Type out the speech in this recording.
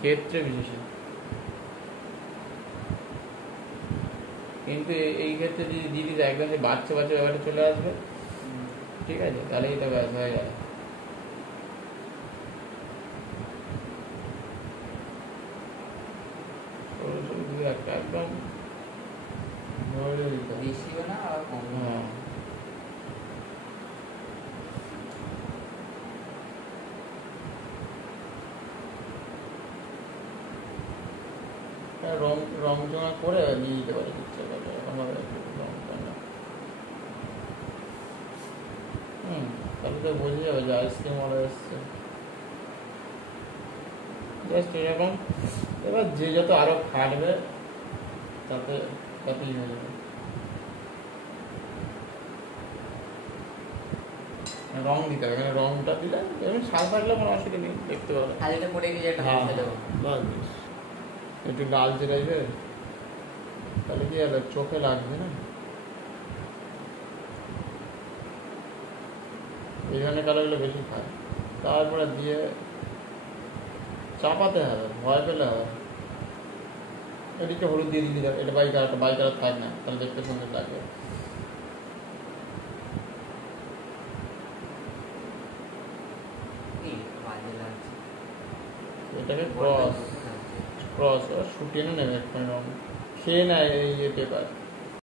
ক্ষেত্রে বিশেষে। কিন্তু এই ক্ষেত্রে যদি দিদি একদম যে বাচ্চা বাচ্চা ব্যাপারটা চলে আসবে, ঠিক আছে, তাহলে এটা ব্যাস হয়ে গেল। একটা একদম বেশিও না আর কম না। হ্যাঁ, রং রং জমা করে নিয়ে যেতে পারে ইচ্ছা করে আমার রং টানা। তাহলে তো বোঝা যাবে যে আইসক্রিম অর্ডার এসছে। জাস্ট এরকম। এবার যে যত আরো খাটবে তাতে তাতেই হয়ে যাবে। রং দিতে হবে, এখানে রংটা দিলে এমনি শাল থাকলে কোনো অসুবিধা নেই, দেখতে পাবে। হালকা করে দিয়ে একটা মুছে দেবো। একটু লালচে টাইপের, তাহলে কি হবে, চোখে লাগবে না। এইখানে কালারগুলো বেশি খায়, তারপরে দিয়ে চাপাতে হবে, ভয় পেলে হবে। এদিকে হলুদ দিয়ে দিবি, এটা বাই কালার থাক না, তাহলে দেখতে সুন্দর লাগবে। বাজে লাগছে। এটাকে ক্রস ক্রস শুটিয়ে নেবে, খেয়ে নেয় এই পেপার।